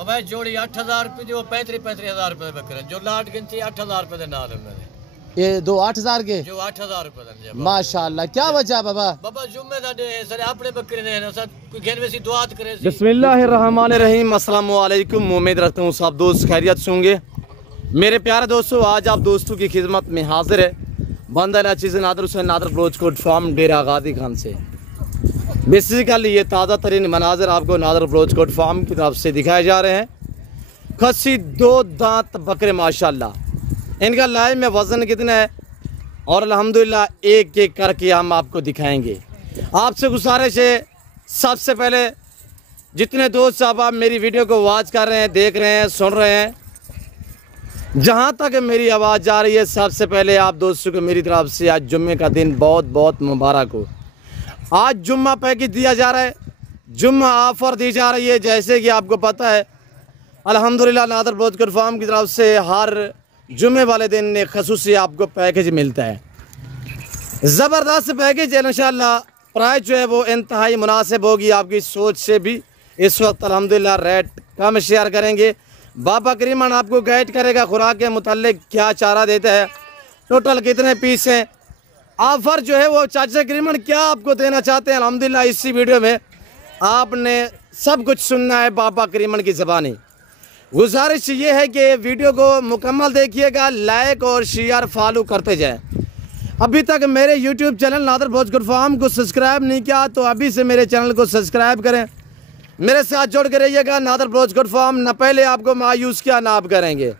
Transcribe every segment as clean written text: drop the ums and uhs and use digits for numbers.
भाई जोड़ी 8000 रुपए जो 35,000 रुपए बकरे जो लाट गिनती 8000 रुपए दे नाल है ये दो 8000 के जो 8000 रुपए दे माशाल्लाह। क्या वजह है बाबा? बाबा जुम्मे दा दे सारे अपने बकरे ने ना कोई गिनवे सी दुआ करे सी। बिस्मिल्लाहिर्रहमानिर्रहीम। अस्सलाम वालेकुम। उम्मीद रखता हूँ सब दोस्त खैरियत से होंगे। मेरे प्यारे दोस्तों, आज आप दोस्तों की खिदमत में हाजिर है बंदा नाचिज़ नादर हुसैन नादर ब्लोच कोट फार्म डेरा गादी खान से। बेसिकली ये ताज़ा तरीन मनाजर आपको नादर ब्लोच कोट फार्म की तरफ से दिखाए जा रहे हैं। खस्सी 2 दांत बकरे माशाल्लाह। इनका लाइव में वज़न कितना है और अल्हम्दुलिल्लाह एक एक करके हम आपको दिखाएंगे। आपसे गुजारिश है, सबसे पहले जितने दोस्त साहब आप मेरी वीडियो को वॉच कर रहे हैं, देख रहे हैं, सुन रहे हैं, जहाँ तक मेरी आवाज़ जा रही है, सबसे पहले आप दोस्तों को मेरी तरफ से आज जुम्मे का दिन बहुत बहुत मुबारक हो। आज जुम्मा पैकेज दिया जा रहा है, जुम्मा ऑफ़र दी जा रही है। जैसे कि आपको पता है अल्हम्दुलिल्लाह नादर ब्लोच कोट फार्म की तरफ से हर जुम्मे वाले दिन एक ख़ुसूसी आपको पैकेज मिलता है। ज़बरदस्त पैकेज है इंशाअल्लाह। प्राइस जो है वो इंतहाई मुनासिब होगी आपकी सोच से भी। इस वक्त अल्हम्दुलिल्लाह रेट कम शेयर करेंगे। बाबा करीमन आपको गाइड करेगा खुराक के मुतालिक क्या चारा देता है, टोटल कितने पीस हैं, ऑफ़र जो है वो चाचा करीमन क्या आपको देना चाहते हैं। अल्हम्दुलिल्लाह इसी वीडियो में आपने सब कुछ सुनना है बाबा करीमन की ज़बानी। गुजारिश ये है कि वीडियो को मुकम्मल देखिएगा, लाइक और शेयर फॉलो करते जाएं। अभी तक मेरे यूट्यूब चैनल नादर ब्लोच कोट फार्म को सब्सक्राइब नहीं किया तो अभी से मेरे चैनल को सब्सक्राइब करें, मेरे साथ जोड़ के रहिएगा। नादर ब्लोच कोट फार्म न पहले आपको मायूस किया ना आप करेंगे।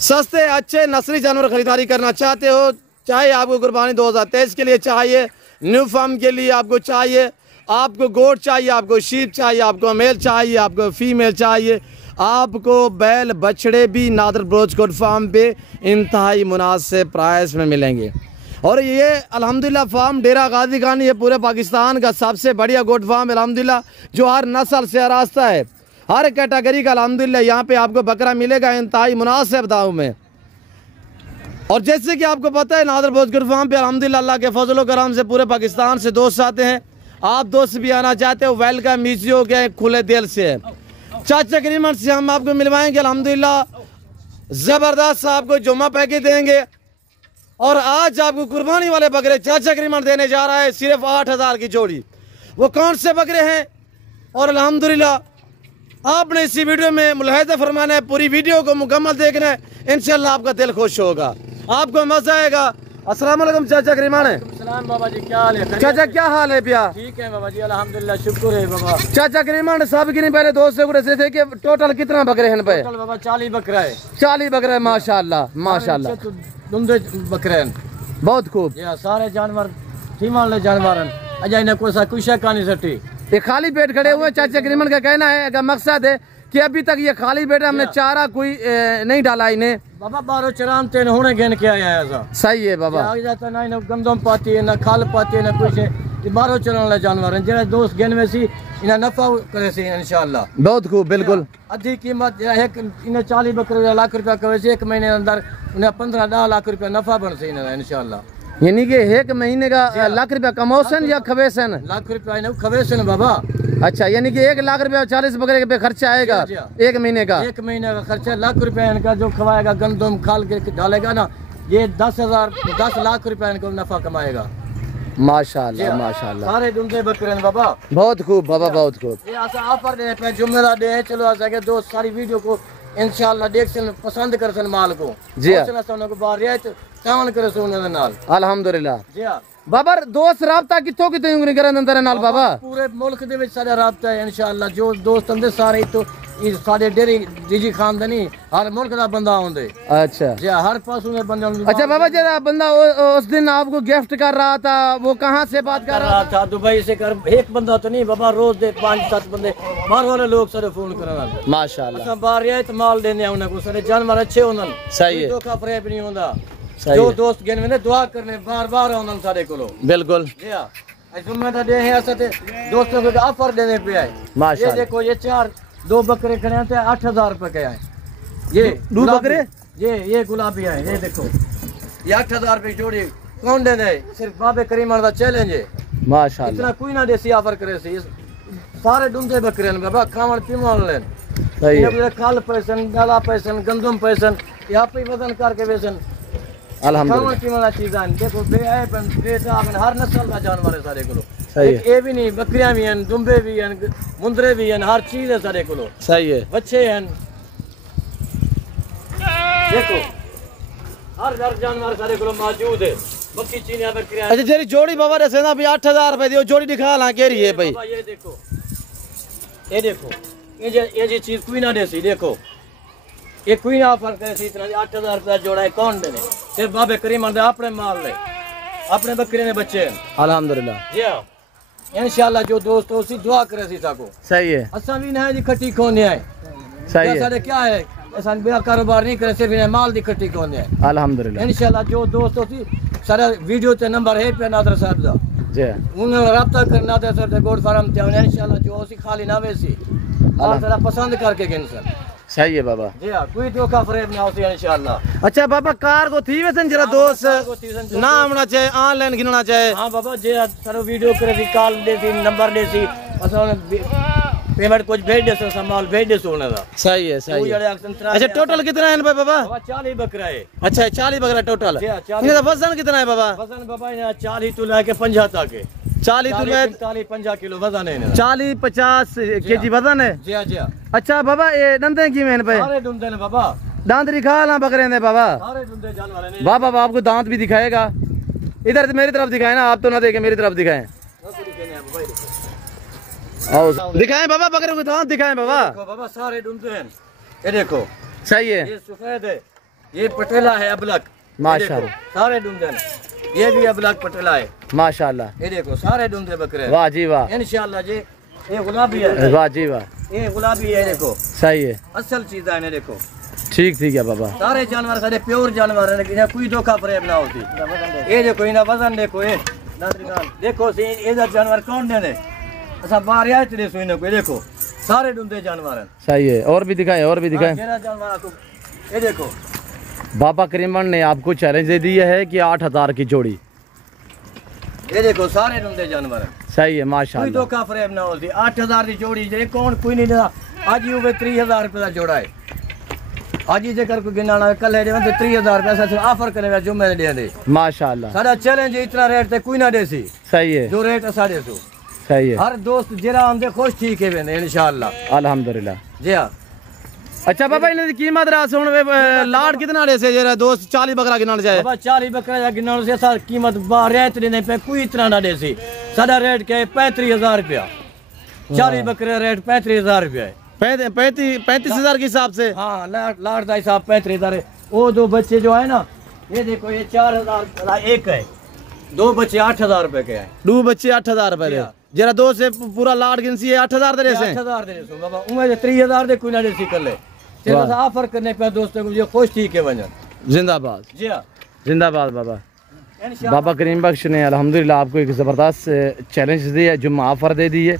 सस्ते अच्छे नस्ली जानवर खरीदारी करना चाहते हो, चाहे आपको कुर्बानी 2023 के लिए चाहिए, न्यू फार्म के लिए आपको चाहिए, आपको गोट चाहिए, आपको शीप चाहिए, आपको मेल चाहिए, आपको फीमेल चाहिए, आपको बैल बछड़े भी नादर ब्लोच कोट फार्म पे इंतहाई मुनासिब प्राइस में मिलेंगे। और ये अल्हम्दुलिल्लाह फार्म डेरा गादी खान ये पूरे पाकिस्तान का सबसे बढ़िया गोट फार्म अल्हम्दुलिल्लाह, जो हर नस्ल से आरास्ता है, हर कैटेगरी का अल्हम्दुलिल्लाह यहाँ पे आपको बकरा मिलेगा इंतहाई मुनासिब दामों में। और जैसे कि आपको पता है नादर ब्लोच कोट फार्म पे अल्हम्दुलिल्लाह अल्लाह के फजल करम से पूरे पाकिस्तान से दोस्त आते हैं। आप दोस्त भी आना चाहते हो, वेलकम ईजी हो गया, खुले दिल से है। चाचा करीमन से हम आपको मिलवाएंगे अल्हम्दुलिल्लाह। ज़बरदस्त आपको जुम्मा पैकेज देंगे। और आज आपको कुर्बानी वाले बकरे चाचा करीमन देने जा रहा है सिर्फ 8000 की जोड़ी। वो कौन से बकरे हैं और अल्हम्दुलिल्लाह आपने इसी वीडियो में मुलाहिजा फरमाना है, पूरी वीडियो को मुकम्मल देखना है, इंशाल्लाह आपका दिल खुश होगा, आपको मजा आएगा। अस्सलाम वालेकुम चाचा करीमान है। सलाम बाबा जी, क्या हाल है? चाचा क्या हाल है भैया? ठीक है बाबा जी, अल्हम्दुलिल्लाह, शुक्र है बाबा। चाचा करीमान साहब की नहीं पहले दोस्त से पूछे थे कि टोटल कितना बकरे हैं पे? टोटल बाबा 40 बकरा है। 40 बकरे माशाल्लाह माशाल्लाह, दुंदे बकरे हैं, बहुत खूब। ये सारे जानवर फीमेल जानवर हैं, अजय ने कोई सा कुछ कहानी सटी। ये खाली पेट खड़े हुए चाचा करीमन का कहना है का मकसद है कि अभी तक ये खाली पेट हमने चारा कोई नहीं डाला इन्हें। बाबा बारो चरामते होने गिन के आया है ऐसा। सही है बाबा। आगे जाता ना इन्हें गंदम पाती है, ना खाल पाती है, ना कुछ है। ये बारो चराने वाले जानवर हैं, जरा दोस्त गिन में सी इन्हें नफा करे सी इंशाल्लाह। बहुत खूब, बिल्कुल। आधी कीमत एक इन्हें 40 बकरे ₹1 लाख करे से एक महीने अंदर उन्हें 15-10 लाख रुपया नफा बन से इन्हें इंशाल्लाह। यानी कि एक महीने का ₹1 लाख कमोसन या खवेसन? ₹1 लाख इन्हें खवेसन बाबा। अच्छा, यानी कि ₹1 लाख 40 बकरे पे खर्चा आएगा एक महीने का? एक महीने का खर्चा ₹1 लाख इनका जो खवाएगा, गंदम खाल के डालेगा ना, ये 10 लाख रुपया इनको नफा कमाएगा। माशाल्लाह माशाल्लाह, सारे दुंदे बकरे हैं बाबा। बहुत खूब बाबा, बहुत खूब। ये ऐसा ऑफर दे पे जुम्मेदार दे, चलो ऐसा के दोस्त सारी वीडियो को इंशाल्लाह देख सन, पसंद कर सन माल को जी हां, को बाहर रियायत तावन करे सो उन्हें नाल अल्हम्दुलिल्लाह। जी हां बाबा, दोस्त राब्ता कितो किते उंगली करन अंदर नाल बाबा? पूरे मुल्क दे विच साडा राब्ता है इंशाल्लाह। जो दोस्त अंदर सारे तो ये साडे डेरी जीजी खानदानी हर मुल्क दा बंदा आउंदे। अच्छा जी हर पासों में बंदा। अच्छा बाबा, जरा बंदा उस दिन आपको गिफ्ट कर रहा था, वो कहाँ से बात कर रहा था? दुबई से कर। एक बंदा तो नहीं बाबा, रोज दे 5-7 बंदे बाहर वाले लोग सारे फोन करन। माशाल्लाह, असा बाहर रियायत माल देने उन्हें को सारे जानवर अच्छे होनन। सही है, धोखा फरेब नहीं होंदा। जो दोस्त गिन में दुआ करने बार-बार आउंदन सारे कोलो। बिल्कुल जी हां। आज जुम्मे दा डे है, ऐसा ते दोस्तों को ऑफर देने पे आए माशाल्लाह। ये देखो, ये 2 बकरे खड़े हैं 8000 रुपए के आए। ये 2 बकरे, ये गुलाबी है, ये देखो, ये 8000 रुपए जोड़ी कौन दे दे? सिर्फ बाबे करीमन दा चैलेंज है माशाल्लाह। इतना कोई ना देसी ऑफर करे सी। सारे दुंदे बकरे हैं बाबा, खावन पीवन वाले सही है। इन्हें खाल पैसन, डाला पैसन, गंदम पैसन, यहाँ पे वजन करके बेसन अल्हम्दुलिल्लाह की वाला चीज़ है। देखो हर नस्ल का जानवर है सारे को। सही है। ये भी नहीं, बकरियां भी हैं, दुम्बे भी हैं, मुंदरे भी हैं, हर चीज़ है सारे को। सही है। बच्चे हैं, देखो हर जानवर सारे को मौजूद है। बकरी चीनिया बकरियां। अच्छा जेरी जोड़ी बाबा दसे ना भी 8000 रुपए दियो जोड़ी दिखा ला के रही है भाई। ये देखो ये जी चीज कोई ना देसी। देखो ये कोई ना ऑफर करे सी इतना 8000 रुपया जोड़ा है कौन देने। सिर्फ बाबे करीम दे अपने माल ले, अपने बकरे ने बच्चे हैं अल्हम्दुलिल्लाह। जी हां इंशाल्लाह। जो दोस्त उसी दुआ करे सी ताको। सही है। असा भी ना जी खट्टी खोने आए। सही है। सारे क्या है ऐसा बिना कारोबार नहीं करे, सिर्फ इन्हें माल दी खट्टी खोने आए अल्हम्दुलिल्लाह। इंशाल्लाह। जो दोस्त उसी सारा वीडियो ते नंबर है पे नादर साहब दा जी उन्हें रब्ता करना दे सर गोड फार्म ते इंशाल्लाह। जो उसी खाली ना वेसी माल तेरा पसंद करके गिन सर। सही है बाबा। जी हां कोई धोखा फरेब ना होसी इंशाल्लाह। अच्छा बाबा कार को थी वैसे जरा दोस्त ना होना चाहिए, ऑनलाइन गिनना चाहिए। हां बाबा जी सर वीडियो करे दी कॉल दे दी नंबर दे सी असा पेमेंट कुछ भेज दे सर माल भेज दे सो ना। सही है। सही है। अच्छा टोटल कितना है भाई बाबा? बाबा 40 बकरा है। अच्छा 40 बकरा टोटल। इनका वजन कितना है बाबा? वजन बाबा 40 तो लेके 50 तक है। 40 तो 50 किलो वजन है। 40-50 केजी वजन है। जी हां जी हां। अच्छा बाबा ये दंदे की मैंने पे सारे दुंदे ने बाबा। दांत दिखा ला बकरे ने बाबा। सारे दुंदे जानवर ने बाबा आपको दांत भी दिखाएगा। इधर से मेरी तरफ दिखाए ना, आप तो ना देखे मेरी तरफ दिखाएं। दिखाएं बाबा बकरे को दांत दिखाएं बाबा। देखो बाबा सारे दुंदे हैं। ये देखो सही है। ये सफेद है, ये पटेला है अबलक माशाल्लाह। सारे दुंदे हैं। ये भी अबलक पटेला है माशाल्लाह। ये देखो सारे दुंदे बकरे हैं। वाह जी वाह। इंशाल्लाह जी। ये गुलाबी है। वाह जी वाह। ये गुलाबी है देखो सही है। असल चीज है ने देखो। ठीक ठीक है बाबा। सारे जानवर सारे प्योर जानवर है, इन्हें कोई धोखा फरेब ना होती। ये देखो इन्हें वजन देखो। ये देखो ये जानवर कौन ने अच्छा बाहर आए थे देखो इन्हें को। देखो सारे दुंदे जानवर हैं। सही है। और भी दिखाएं और भी दिखाएं। जानवर को ये देखो बाबा करीमन ने आपको चैलेंज दे दिया है कि 8000 की जोड़ी। ये देखो सारे दुंदे जानवर हैं। सही है कोई माशाल्लाह। धोखा फरेब ना होती। 8000 की जोड़ी जे कौन कोई नहीं देता। आज ही वो 3000 रुपये का जोड़ा है। आज ही जेकर को गिनाना कल है 3000 रुपये सिर्फ ऑफर करे जुम्मे दे दे माशाल्लाह। सारा चैलेंज इतना रेट ते कोई ना देसी। सही है। जो रेट साढ़े सौ। सही है। हर दोस्त जरा आंदे खुश ठीक है वेंदे इंशाल्लाह। अल्हम्दुलिल्लाह। जी हां। अच्छा बाबा इन्हें कीमत रास हुन लाड कितना दे से जरा दोस्त 40 बकरा गिनना चाहिए। बाबा 40 बकरा या गिनन से सार कीमत बाहर रेट देने पे कोई इतना ना देसी। साडा रेट के 35000 रुपया। 40 बकरे रेट 35000 रुपया है। 35,000 के हिसाब से। हाँ लाड का हिसाब 35000 है। वो दो बच्चे जो है ना ये देखो ये 4000 एक है। दो बच्चे 8000 रुपए के हैं। दो बच्चे 8000 रुपए दे जरा दो से पूरा लाड गिनसी है 8000 दे से 8000 दे सो बाबा उमे 3000 दे कोई ना देसी कर ले। तेरा सा ऑफर करने पे दोस्तों को ये खुश ठीक है वजन। जिंदाबाद। जी हां जिंदाबाद बाबा। बाबा करीम बख्श ने अल्हम्दुलिल्लाह आपको एक ज़बरदस्त चैलेंज दिया, जुम्मा ऑफर दे दी है।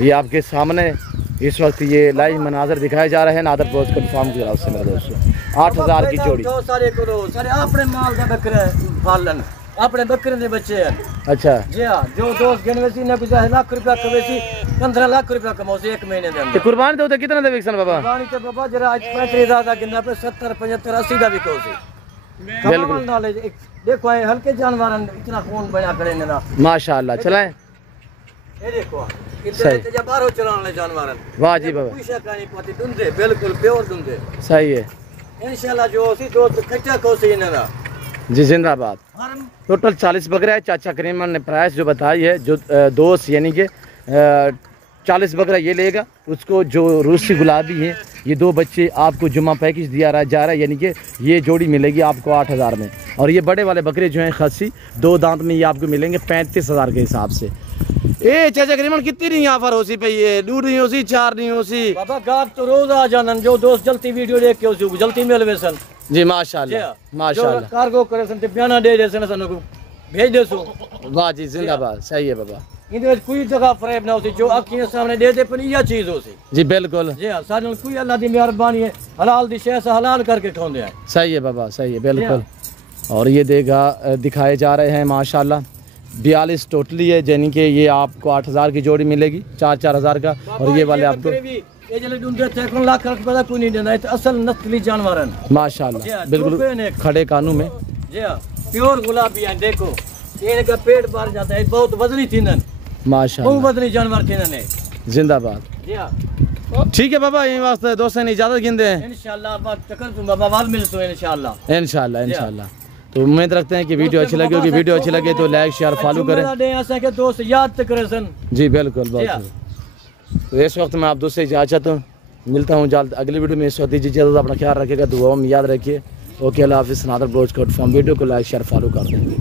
ये आपके सामने इस वक्त ये लाइव मनाजर दिखाए जा रहे हैं नादर ब्रोच फार्म की तरफ से मेरे दोस्तों। 8000 की जोड़ी। सारे करो सारे अपने माल का बकरे पालन अपने बकरे के बच्चे हैं। अच्छा जी हां। जो दोस्त गिनवेसी ने कुछ लाख रुपया कमेसी 15 लाख रुपया कमाओ एक महीने के अंदर। तो कुर्बानी तो कितना दे विक्सन बाबा? कुर्बानी तो बाबा जरा आज 35000 का गिनना पे 70 75 80 का बिको सी। बिल्कुल नॉलेज देखो हल्के जानवर इतना कौन बना करे ना माशाल्लाह। चलाएं ये देखो इतने जब बाहर चलाने जानवर। वाह जी बाबा। कोई शक नहीं पति दुंदे बिल्कुल प्योर दुंदे। सही है इंशाल्लाह। जो उसी दोस्त खच्चा को सी ना जी जिंदाबाद। टोटल 40 बकरा है। चाचा करीमन ने प्राइस जो बताई है जो दोस्त यानी कि 40 बकरा ये लेगा उसको जो रूसी गुलाबी है ये दो बच्चे आपको जुम्मा पैकेज दिया जा रहा है यानी कि ये जोड़ी मिलेगी आपको 8000 में। और ये बड़े वाले बकरे जो हैं खस्सी 2 दांत में ये आपको मिलेंगे 35000 के हिसाब से। ए चाचा करीमन कितनी नहीं ऑफर होसी पे ये 2 नहीं होसी 4 नहीं होसी बाबा गाहक तो रोज आ जानन। जो दोस्त जल्दी वीडियो देख के उसी जल्दी मिल वेसन। जी माशाल्लाह माशाल्लाह। कार्गो करे सन ते बयाना दे दे सन सन को भेज दे सो। वाह जी जिंदाबाद। सही है बाबा। इधर कोई जगह फरेब ना होती। जो आंखें सामने दे दे पर यह चीज होती। जी बिल्कुल। जी हां। सारे कोई अल्लाह दी मेहरबानी है हलाल दी शय से हलाल करके खांदे हैं। सही है बाबा सही है बिल्कुल। और ये देगा दिखाए जा रहे हैं माशाल्लाह 42 टोटली है यानी कि ये आपको 8000 की जोड़ी मिलेगी 4-4 हज़ार का। और ये वाले आपको ये जले दुंदे थे कोन लाख रख पता कोई नहीं देना, असल नस्ली जानवर हैं माशाल्लाह, बिल्कुल खड़े कानों में। जी हाँ, प्योर गुलाबी है। देखो इनका पेट भर जाता है, बहुत वजनी थी नन माशाल्लाह, बहुत वजनी जानवर थे नन। जिंदाबाद। जी हाँ ठीक है बाबा, यही वास्ते दोस्तों ने इजाजत गिनते हैं इंशाल्लाह। बात चक्कर तुम बाबा वाल मिल तो इंशाल्लाह इंशाल्लाह इंशाल्लाह। तो उम्मीद रखते हैं कि वीडियो अच्छी लगी होगी। वीडियो अच्छी लगे तो लाइक शेयर फॉलो करें। के दोस्त याद तक करे सन। जी बिल्कुल बिल्कुल। तो इस वक्त मैं आप दोस्तों से इजाजत हूँ, मिलता हूँ जल्द अगली वीडियो में। इस वक्त दीजिए, अपना ख्याल रखिएगा, दुआओं में याद रखिए। ओके, अल्लाह हाफिज़। Nadir blogs dot com video को लाइक शेयर फॉलो कर देंगे।